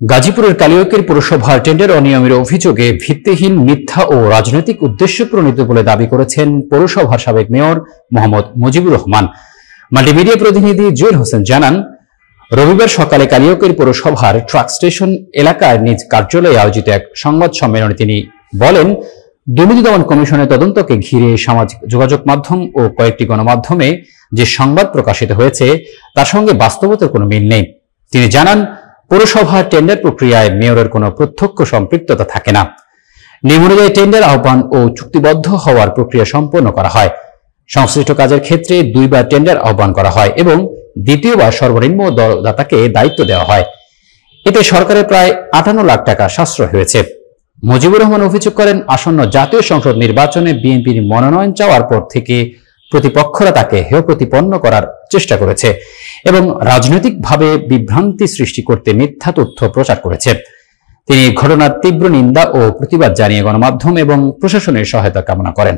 গাজীপুরের কালিয়াকৈর পৌরসভার টেন্ডার অনিয়মের অভিযোগে ভিত্তিহীন, মিথ্যা ও রাজনৈতিক উদ্দেশ্য প্রণীত বলে দাবি করেছেন পৌরসভার সাবেক মেয়র মোহাম্মদ মুজিবুর রহমান। মাল্টিমিডিয়া প্রতিনিধি জুয়েল হোসেন জানান, রবিবার সকালে কালিয়াকৈর পৌরসভার ট্রাক স্টেশন এলাকার নিজ কার্যালয়ে আয়োজিত এক সংবাদ সম্মেলনে তিনি বলেন, দুর্নীতি দমন কমিশনের তদন্তকে ঘিরে সামাজিক যোগাযোগ মাধ্যম ও কয়েকটি গণমাধ্যমে যে সংবাদ প্রকাশিত হয়েছে তার সঙ্গে বাস্তবতার কোনো মিল নেই। তিনি জানান, পৌরসভার টেন্ডার প্রক্রিয়ায় মেয়রের কোনো প্রত্যক্ষ সম্পৃক্ততা থাকে না। নিয়ম অনুযায়ী টেন্ডার আহ্বান ও চুক্তিবদ্ধ হওয়ার প্রক্রিয়া সম্পন্ন করা হয়। সংশ্লিষ্ট কাজের ক্ষেত্রে 2 বার টেন্ডার আহ্বান করা হয় এবং দ্বিতীয়বার সর্বনিম্ন দরদাতাকে দায়িত্ব দেওয়া হয়। এতে সরকারের প্রায় 58 লাখ টাকা সাশ্রয় হয়েছে। মুজিবুর রহমান অভিযোগ করেন, আসন্ন জাতীয় সংসদ নির্বাচনে বিএনপির মনোনয়ন চাওয়ার পর থেকে প্রতিপক্ষরা তাকে হেয় প্রতিপন্ন করার চেষ্টা করেছে এবং রাজনৈতিকভাবে বিভ্রান্তি সৃষ্টি করতে মিথ্যা তথ্য প্রচার করেছে। তিনি ঘটনার তীব্র নিন্দা ও প্রতিবাদ জানিয়ে গণমাধ্যম এবং প্রশাসনের সহায়তা কামনা করেন।